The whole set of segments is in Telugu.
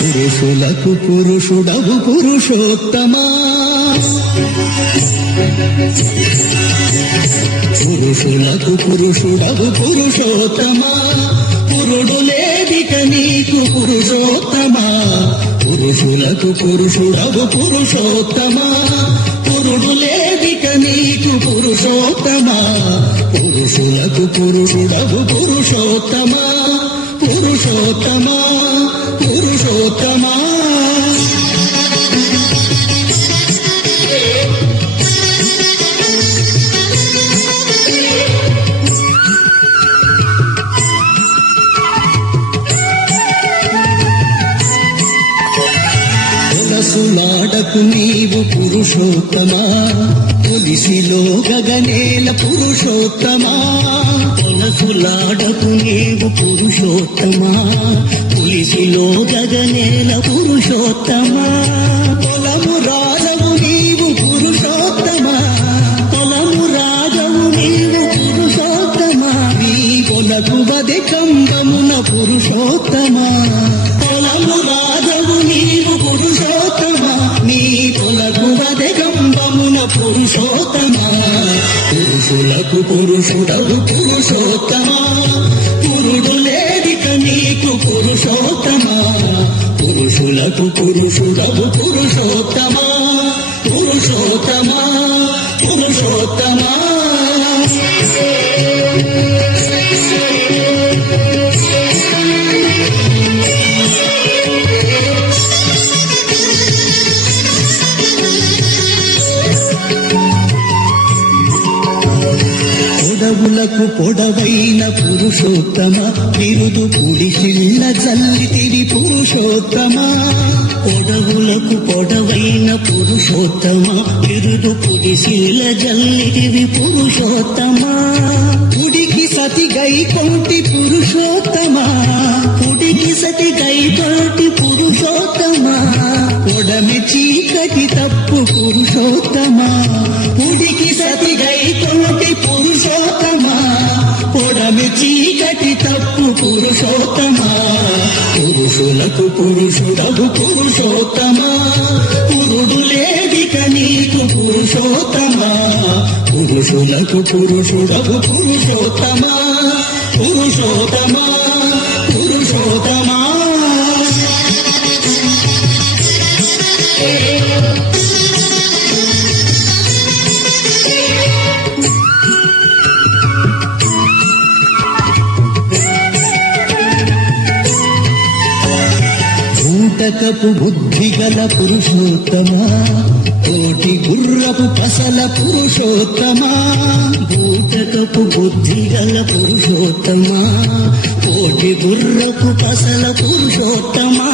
పురుషులకు పురుషుడవు పురుషోత్తమా? పురుషులకు పురుషుడవు పురుషోత్తమా? పురుడు లేదిక నీకు పురుషోత్తమా? పురుషులకు పురుషుడవు పురుషోత్తమా? పురుడు లేదిక నీకు పురుషోత్తమా? పురుషులకు పురుషుడవు పురుషోత్తమా? పురుషోత్తమా? పురుషోత్తమా? నాకు నీవు పురుషోత్తమా? తులిసిలో గగనేల పురుషోత్తమా? మనసులాడకు నీవు పురుషోత్తమా? తులిసిలో గగనేల పురుషోత్తమా? పొలము రాజవు నీవు పురుషోత్తమా? పొలము రాజవు నీవు పురుషోత్తమా? నీ పొలకు వది కంబమున పురుషోత్తమా? పురుషోత్తమా పురుషులకు పురుషుడవు పురుషోత్తమా. పురుడు లేదిక నీకు పురుషోత్తమా పురుషులకు పురుషుడవు పురుషోత్తమా పురుషోత్తమా. పొడవులకు పొడవైన పురుషోత్తమ బిరుదు పులిసిల్ల జల్లితిరి పురుషోత్తమ. పొడవులకు పొడవైన పురుషోత్తమ బిరుదు పులిసిల్ల జల్లితిరి పురుషోత్తమ. పుడికి సతి గై కొంటి పురుషోత్తమ పుడికి సతి గై కొంటి పురుషోత్తమ. పొడమి చీకటి తప్పు పురుషోత్తమా పుడికి సతిగై తోటి పురుషోత్తమా? పొడమి చీకటి తప్పు పురుషోత్తమా పురుషులకు పురుషుడవు పురుషోత్తమా? పురుడు లేదిక నీకు పురుషోత్తమా? పురుషులకు పురుషుడవు పురుషోత్తమా? పురుషోత్తమా? ఊటకపు బుద్ధి గల పురుషోత్తమా? కోటి గుర్రపు పసల పురుషోత్తమా? భూతకపు బుద్ధి గల పురుషోత్తమా? కోటి గుర్రపు పసల పురుషోత్తమా?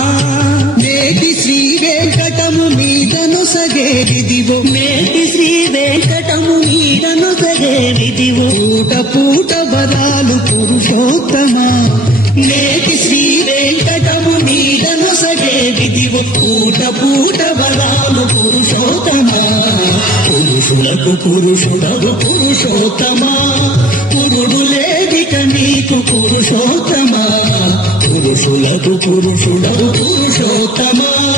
నేటి శ్రీ వెంకటము మీదను సగేదిదివో నేటి శ్రీ వెంకటము మీదను సగేదిదివో పూట పూట బదాలు పురుషోత్తమా? నే పూటవరాలు పురుషోత్తమా పురుషులకు పురుషుడవు పురుషోత్తమా. పురుడు లేదిక నీకు పురుషోత్తమా పురుషులకు పురుషుడవు పురుషోత్తమా.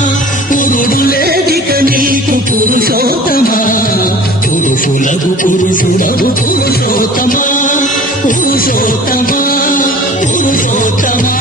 పురుడు లేదిక నీకు పురుషోత్తమా పురుషులకు పురుషుడవు పురుషోత్తమా. పురుషోత్తమా పురుషోత్తమా.